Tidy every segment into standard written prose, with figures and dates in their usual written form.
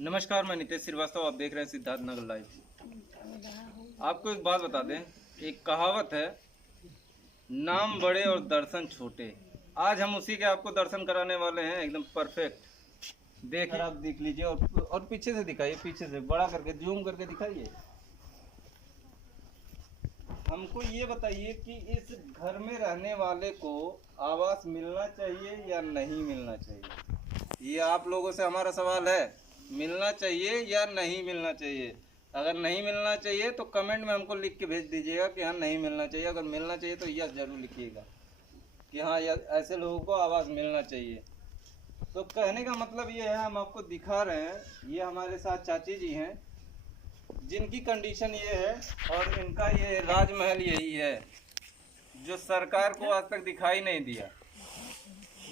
नमस्कार, मैं नितेश श्रीवास्तव। आप देख रहे हैं सिद्धार्थ नगर लाइव। आपको एक बात बता दें, एक कहावत है, नाम बड़े और दर्शन छोटे। आज हम उसी के आपको दर्शन कराने वाले हैं, एकदम परफेक्ट। देखिए, आप देख लीजिए और पीछे से दिखाइए, पीछे से बड़ा करके जूम करके दिखाइए। हमको ये बताइए कि इस घर में रहने वाले को आवास मिलना चाहिए या नहीं मिलना चाहिए? ये आप लोगों से हमारा सवाल है, मिलना चाहिए या नहीं मिलना चाहिए? अगर नहीं मिलना चाहिए तो कमेंट में हमको लिख के भेज दीजिएगा कि हाँ नहीं मिलना चाहिए। अगर मिलना चाहिए तो यस जरूर लिखिएगा कि हाँ ऐसे लोगों को आवास मिलना चाहिए। तो कहने का मतलब ये है, हम आपको दिखा रहे हैं, ये हमारे साथ चाची जी हैं जिनकी कंडीशन ये है और इनका ये राजमहल यही है जो सरकार को आज तक दिखाई नहीं दिया,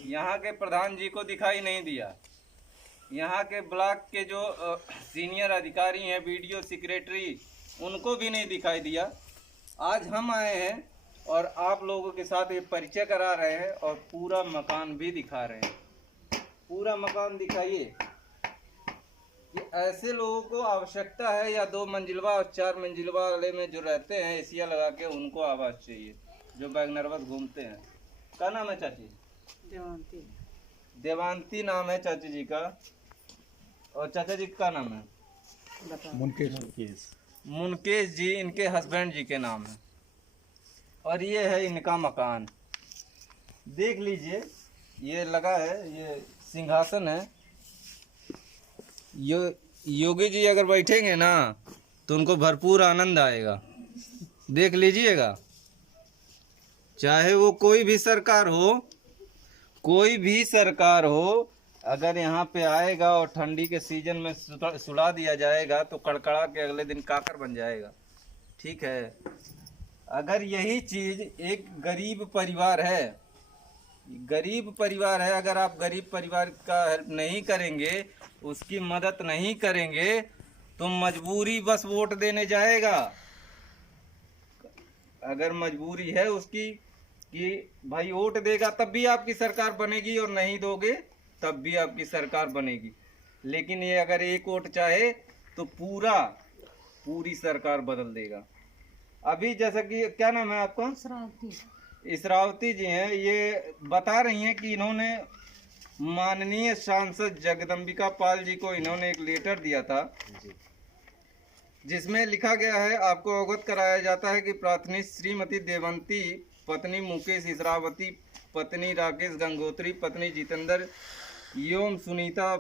यहाँ के प्रधान जी को दिखाई नहीं दिया, यहाँ के ब्लॉक के जो सीनियर अधिकारी हैं, वीडियो सेक्रेटरी, उनको भी नहीं दिखाई दिया। आज हम आए हैं और आप लोगों के साथ ये परिचय करा रहे हैं और पूरा मकान भी दिखा रहे हैं। पूरा मकान दिखाइए कि ऐसे लोगों को आवश्यकता है या 2 मंजिलवा और 4 मंजिलवा वाले में जो रहते हैं एसिया लगा के, उनको आवाज़ चाहिए, जो बैगनरबस घूमते हैं। क्या नाम है चाची? देवांती। देवांती नाम है चाची जी का। और चाचा जी का नाम है? मुनकेश जी, इनके हस्बैंड जी के नाम है। और ये है इनका मकान, देख लीजिए। ये लगा है, ये सिंहासन है। योगी जी अगर बैठेंगे ना तो उनको भरपूर आनंद आएगा, देख लीजिएगा। चाहे वो कोई भी सरकार हो, अगर यहाँ पे आएगा और ठंडी के सीजन में सुला दिया जाएगा तो कड़कड़ा के अगले दिन काकर बन जाएगा। ठीक है, अगर यही चीज़ एक गरीब परिवार है, अगर आप गरीब परिवार का हेल्प नहीं करेंगे, उसकी मदद नहीं करेंगे, तो मजबूरी बस वोट देने जाएगा। अगर मजबूरी है उसकी कि भाई वोट देगा तब भी आपकी सरकार बनेगी और नहीं दोगे तब भी आपकी सरकार बनेगी। लेकिन ये अगर एक वोट चाहे तो पूरी सरकार बदल देगा। अभी जैसा कि, क्या नाम है आपका? इसरावती जी हैं। ये बता रही हैं कि इन्होंने माननीय सांसद जगदम्बिका पाल जी को इन्होंने एक लेटर दिया था, जिसमें लिखा गया है, आपको अवगत कराया जाता है कि प्रार्थनी श्रीमती देवंती, पत्नी मुकेश इसरावती, पत्नी राकेश गंगोत्री, पत्नी जितेंद्र एवं सुनीता,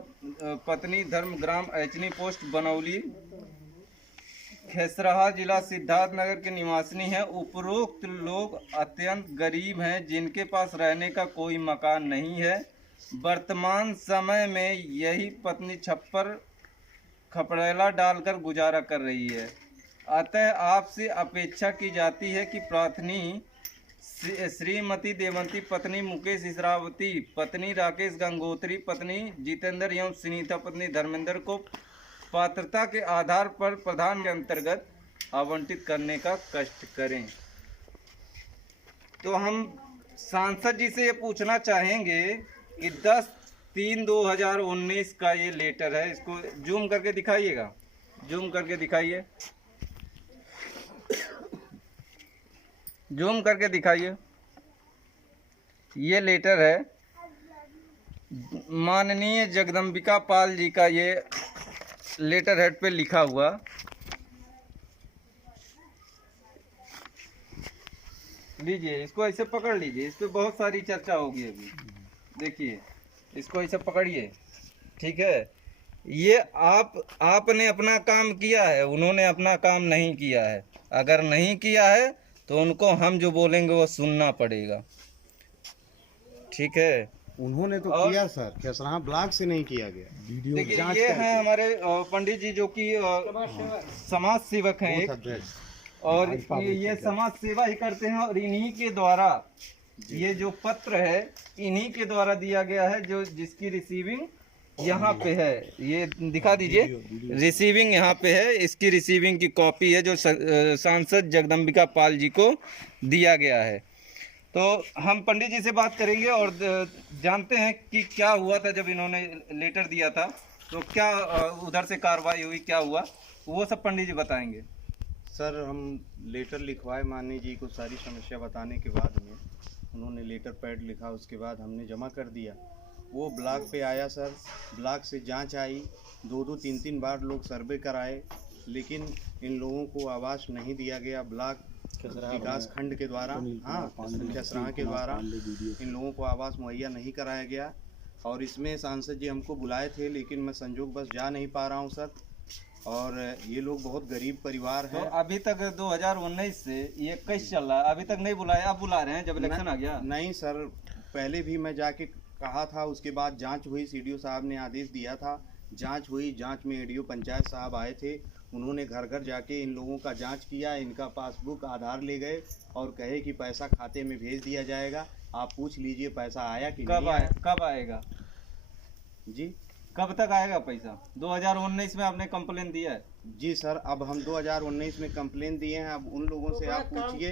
पत्नी धर्म, ग्राम ऐचनी, पोस्ट बनौली, खेसराहा, जिला सिद्धार्थनगर के निवासिनी हैं। उपरोक्त लोग अत्यंत गरीब हैं, जिनके पास रहने का कोई मकान नहीं है। वर्तमान समय में यही पत्नी छप्पर खपड़ेला डालकर गुजारा कर रही है। अतः आपसे अपेक्षा की जाती है कि प्रार्थनी श्रीमती देवंती, पत्नी मुकेश इसरावती, पत्नी राकेश गंगोत्री, पत्नी जितेंद्र एवं सुनीता, पत्नी धर्मेंद्र को पात्रता के आधार पर प्रधान के अंतर्गत आवंटित करने का कष्ट करें। तो हम सांसद जी से ये पूछना चाहेंगे कि 10/3/2019 का ये लेटर है, इसको जूम करके दिखाइएगा, जूम करके दिखाइए, जूम करके दिखाइए। ये लेटर है माननीय जगदम्बिका पाल जी का, ये लेटर हेड पे लिखा हुआ। लीजिए, इसको ऐसे पकड़ लीजिए, इस पे बहुत सारी चर्चा होगी अभी। देखिए, इसको ऐसे पकड़िए, ठीक है। ये आपने अपना काम किया है, उन्होंने अपना काम नहीं किया है। अगर नहीं किया है तो उनको हम जो बोलेंगे वो सुनना पड़ेगा, ठीक है। उन्होंने तो किया सर, खेसराहा ब्लॉक से नहीं किया गया। वीडियो देखिए, ये हैं हमारे पंडित जी जो कि समाज सेवक हैं एक, और ये समाज सेवा ही करते हैं। और इन्हीं के द्वारा ये जो पत्र है, इन्हीं के द्वारा दिया गया है, जो जिसकी रिसीविंग यहाँ पे है। ये दिखा दीजिए, रिसीविंग यहाँ पे है। इसकी रिसीविंग की कॉपी है जो सांसद जगदम्बिका पाल जी को दिया गया है। तो हम पंडित जी से बात करेंगे और जानते हैं कि क्या हुआ था जब इन्होंने लेटर दिया था। तो क्या उधर से कार्रवाई हुई, क्या हुआ, वो सब पंडित जी बताएंगे। सर हम लेटर लिखवाए माननीय जी को, सारी समस्या बताने के बाद में उन्होंने लेटर पैड लिखा, उसके बाद हमने जमा कर दिया। वो ब्लॉक पे आया सर, ब्लॉक से जांच आई, 2-2 3-3 बार लोग सर्वे कराए, लेकिन इन लोगों को आवास नहीं दिया गया। ब्लॉक विकास खंड के द्वारा, हाँ खसराहा के द्वारा इन लोगों को आवास मुहैया नहीं कराया गया। और इसमें सांसद जी हमको बुलाए थे, लेकिन मैं संजोग बस जा नहीं पा रहा हूँ सर। और ये लोग बहुत गरीब परिवार तो है। अभी तक 2019 से ये कैसे चल रहा है, अभी तक नहीं बुलाया, अब बुला रहे हैं जब इलेक्शन आ गया? नहीं सर, पहले भी मैं जाके कहा था, उसके बाद जांच हुई, सीडीओ साहब ने आदेश दिया था, जांच हुई, जांच में एडीओ पंचायत साहब आए थे, उन्होंने घर घर जाके इन लोगों का जांच किया, इनका पासबुक आधार ले गए और कहे कि पैसा खाते में भेज दिया जाएगा, आप पूछ लीजिए पैसा आया कि नहीं आया। कब आएगा जी, कब तक आएगा पैसा? 2019 में आपने कंप्लेन दिया है? जी सर, अब हम 2019 में कंप्लेन दिए हैं, अब उन लोगों से आप पूछिए,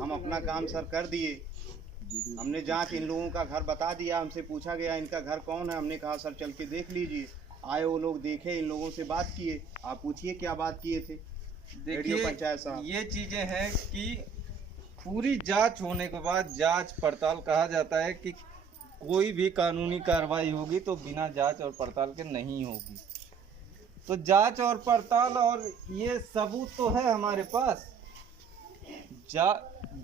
हम अपना काम सर कर दिए। हमने जांच, इन लोगों का घर बता दिया, हमसे पूछा गया इनका घर कौन है, हमने कहा सर चल के देख लीजिए। आए वो लोग, देखे, इन लोगों से बात किए, आप पूछिए क्या बात किए थे। देखिए पंचायत साहब, ये चीजें हैं कि पूरी जांच होने के बाद जांच पड़ताल, कहा जाता है कि कोई भी कानूनी कार्रवाई होगी तो बिना जांच और पड़ताल के नहीं होगी। तो जांच और पड़ताल और ये सबूत तो है हमारे पास।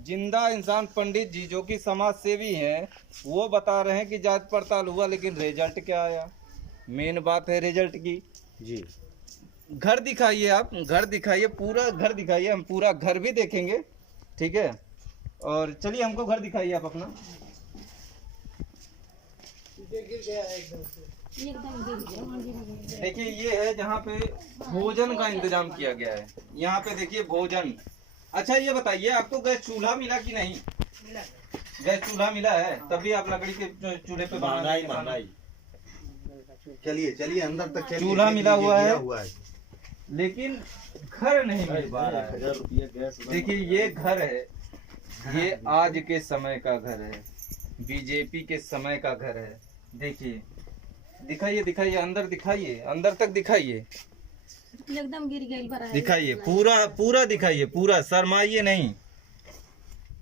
जिंदा इंसान पंडित जी जो कि समाज सेवी हैं, वो बता रहे हैं कि जांच पड़ताल हुआ, लेकिन रिजल्ट क्या आया? मेन बात है रिजल्ट की। जी घर दिखाइए, आप घर दिखाइए, पूरा घर दिखाइए, हम पूरा घर भी देखेंगे, ठीक है? और चलिए हमको घर दिखाइए आप अपना। देखिए ये है जहाँ पे भोजन का इंतजाम किया गया है, यहाँ पे देखिए भोजन। अच्छा ये बताइए, आपको गैस चूल्हा मिला कि नहीं? गैस चूल्हा मिला है, तभी आप लकड़ी के चूल्हे पे बनाना। चलिए चलिए अंदर तक चलिए। चूल्हा मिला हुआ है, लेकिन घर नहीं मिल पा रहा है। देखिए ये घर है, ये आज के समय का घर है, बीजेपी के समय का घर है। देखिए, दिखाइए दिखाइए, अंदर दिखाइए, अंदर तक दिखाइए, एकदम गिर गई, दिखाइए पूरा पूरा दिखाइए, पूरा शर्माइए नहीं,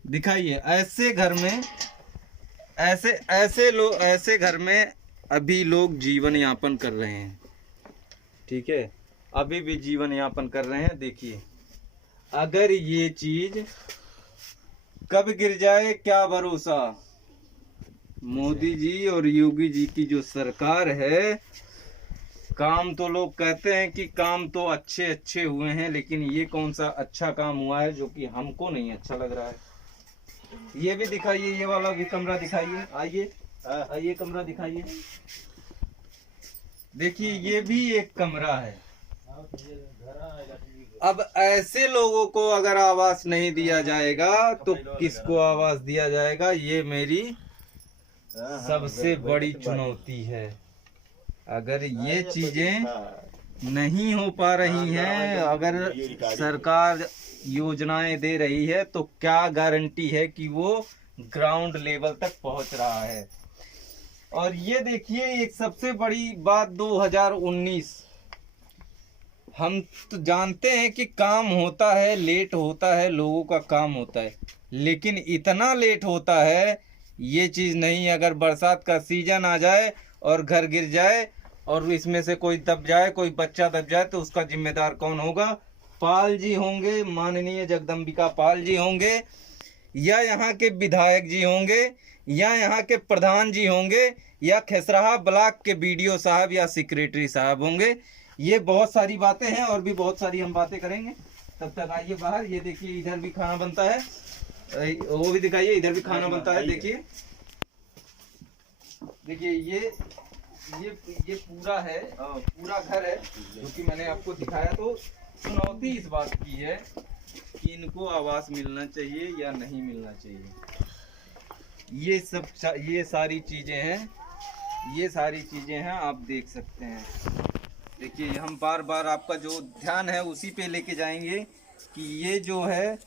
दिखाइए। ऐसे घर में ऐसे घर में अभी लोग जीवन यापन कर रहे हैं, ठीक है? अभी भी जीवन यापन कर रहे हैं। देखिए अगर ये चीज कब गिर जाए क्या भरोसा। मोदी जी और योगी जी की जो सरकार है, काम तो लोग कहते हैं कि काम तो अच्छे अच्छे हुए हैं, लेकिन ये कौन सा अच्छा काम हुआ है जो कि हमको नहीं अच्छा लग रहा है। ये भी दिखाइए, ये वाला भी कमरा दिखाइए, आइए आइए कमरा दिखाइए। देखिए ये भी एक कमरा है। अब ऐसे लोगों को अगर आवास नहीं दिया जाएगा तो किसको आवास दिया जाएगा? ये मेरी सबसे बड़ी चुनौती है। अगर ये चीजें नहीं हो पा रही हैं, अगर सरकार योजनाएं दे रही है, तो क्या गारंटी है कि वो ग्राउंड लेवल तक पहुंच रहा है? और ये देखिए एक सबसे बड़ी बात, 2019, हम तो जानते हैं कि काम होता है, लेट होता है, लोगों का काम होता है, लेकिन इतना लेट होता है ये चीज़ नहीं। अगर बरसात का सीजन आ जाए और घर गिर जाए और इसमें से कोई दब जाए, कोई बच्चा दब जाए, तो उसका जिम्मेदार कौन होगा? पाल जी होंगे, माननीय जगदम्बिका पाल जी होंगे, या यहाँ के विधायक जी होंगे, या यहाँ के प्रधान जी होंगे, या खसराहा ब्लॉक के बीडीओ साहब या सेक्रेटरी साहब होंगे। ये बहुत सारी बातें हैं और भी बहुत सारी हम बातें करेंगे। तब तक आइए बाहर। ये देखिए इधर भी खाना बनता है, वो भी दिखाइए, इधर भी खाना बनता है। देखिए देखिए ये पूरा है, पूरा घर है जो कि मैंने आपको दिखाया। तो चुनौती इस बात की है कि इनको आवास मिलना चाहिए या नहीं मिलना चाहिए। ये सारी चीजें हैं, ये सारी चीजें हैं, आप देख सकते हैं। देखिए हम बार बार आपका जो ध्यान है उसी पे लेके जाएंगे कि ये जो है,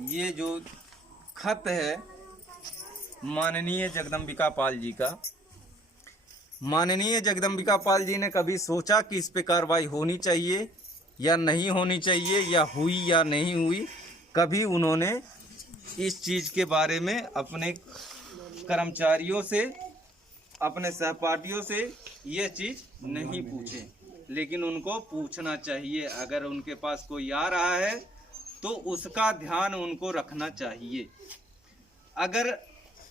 ये जो खत है माननीय जगदम्बिका पाल जी का, माननीय जगदम्बिका पाल जी ने कभी सोचा कि इस पे कार्रवाई होनी चाहिए या नहीं होनी चाहिए, या हुई या नहीं हुई? कभी उन्होंने इस चीज़ के बारे में अपने कर्मचारियों से, अपने सहपाठियों से ये चीज़ नहीं पूछे, लेकिन उनको पूछना चाहिए। अगर उनके पास कोई आ रहा है तो उसका ध्यान उनको रखना चाहिए। अगर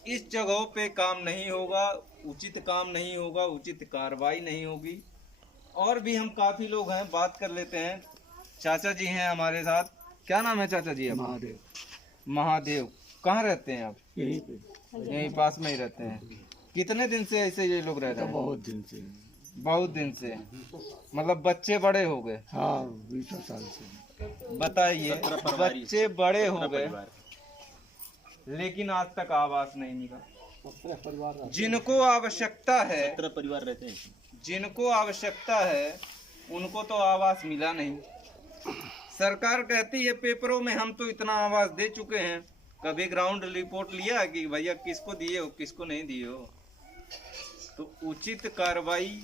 इस जगहों पे काम नहीं होगा, उचित काम नहीं होगा, उचित कार्रवाई नहीं होगी। और भी हम काफ़ी लोग हैं, बात कर लेते हैं। चाचा जी हैं हमारे साथ। क्या नाम है चाचा जी? महादेव। महादेव। कहाँ रहते हैं आप? यहीं पे। यहीं पास में ही रहते हैं। कितने दिन से ऐसे ये लोग रह रहे हैं? बहुत दिन से। बहुत दिन से, मतलब बच्चे बड़े हो गए? हाँ, 20 साल से। बताइए, बच्चे बड़े हो गए लेकिन आज तक आवास नहीं मिला। जिनको आवश्यकता है, 17 परिवार रहते हैं। जिनको आवश्यकता है उनको तो आवास मिला नहीं। सरकार कहती है पेपरों में हम तो इतना आवास दे चुके हैं। कभी ग्राउंड रिपोर्ट लिया कि भैया किसको दिए हो, किसको नहीं दिए हो? तो उचित कार्रवाई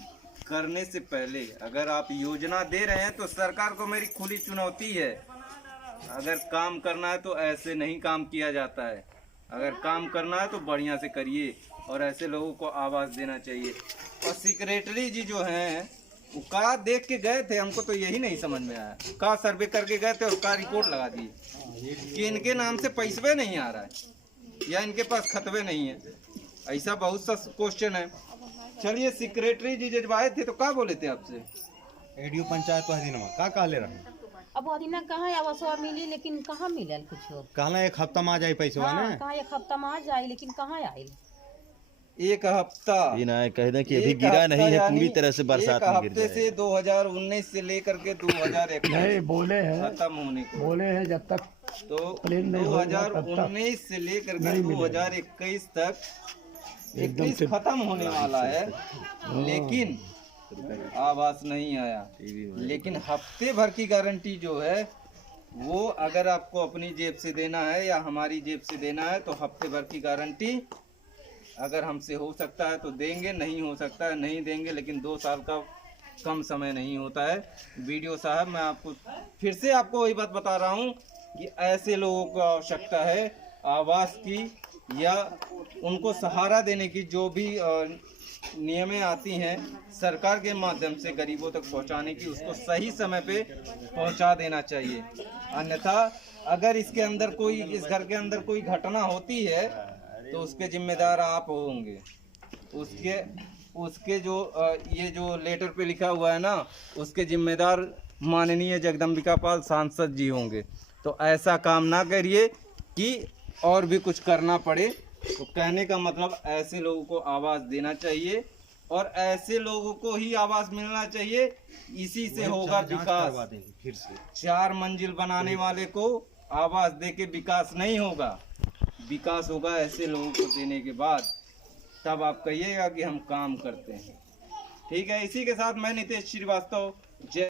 करने से पहले अगर आप योजना दे रहे हैं तो सरकार को मेरी खुली चुनौती है, अगर काम करना है तो ऐसे नहीं काम किया जाता है। अगर काम करना है तो बढ़िया से करिए और ऐसे लोगों को आवास देना चाहिए। और सेक्रेटरी जी जो हैं वो का देख के गए थे, हमको तो यही नहीं समझ में आया। का सर्वे करके गए थे और का रिपोर्ट लगा दिए कि इनके नाम से पैसे नहीं आ रहा है या इनके पास खतवे नहीं है। ऐसा बहुत सा क्वेश्चन है। चलिए, सेक्रेटरी जी जब आए थे तो क्या बोले थे आपसे? एडीओ पंचायत पहदिनमा का कहले रहे? अब अदिना कहाँ आवासवा मिली, लेकिन कहाँ मिलल कुछ? कहना एक हफ्ता में आ जाए पैसा हाँ, कहाँ एक हफ्ता में आ जाए, लेकिन कहाँ आयल? एक हफ्ता कह दें कि अभी एक गिरा हफ्ता नहीं है, यानी पूरी तरह से बरसात एक में गिर हफ्ते से 2019 से लेकर के 2021 नहीं, बोले हैं, खत्म होने को। बोले हैं जब तक तो प्लेन नहीं होगा तब तक 2019 से लेकर के नहीं मिलेगा। 2021 तक एकदम 21 से खत्म होने वाला है, लेकिन आवास नहीं आया। लेकिन हफ्ते भर की गारंटी जो है वो अगर आपको अपनी जेब से देना है या हमारी जेब से देना है तो हफ्ते भर की गारंटी अगर हमसे हो सकता है तो देंगे, नहीं हो सकता है नहीं देंगे। लेकिन 2 साल का कम समय नहीं होता है। वीडियो साहब, मैं आपको फिर से आपको वही बात बता रहा हूँ कि ऐसे लोगों को आवश्यकता है आवास की या उनको सहारा देने की। जो भी नियमें आती हैं सरकार के माध्यम से गरीबों तक पहुंचाने की, उसको सही समय पे पहुंचा देना चाहिए। अन्यथा अगर इसके अंदर कोई, इस घर के अंदर कोई घटना होती है तो उसके जिम्मेदार आप होंगे। उसके जो ये जो लेटर पे लिखा हुआ है ना, उसके जिम्मेदार माननीय जगदम्बिका पाल सांसद जी होंगे। तो ऐसा काम ना करिए कि और भी कुछ करना पड़े। तो कहने का मतलब ऐसे लोगों को आवास देना चाहिए और ऐसे लोगों को ही आवास मिलना चाहिए। इसी से होगा विकास। फिर से 4 मंजिल बनाने वाले को आवास देके विकास नहीं होगा। विकास होगा ऐसे लोगों को देने के बाद, तब आप कहिएगा कि हम काम करते हैं। ठीक है, इसी के साथ मैं नितेश श्रीवास्तव, जय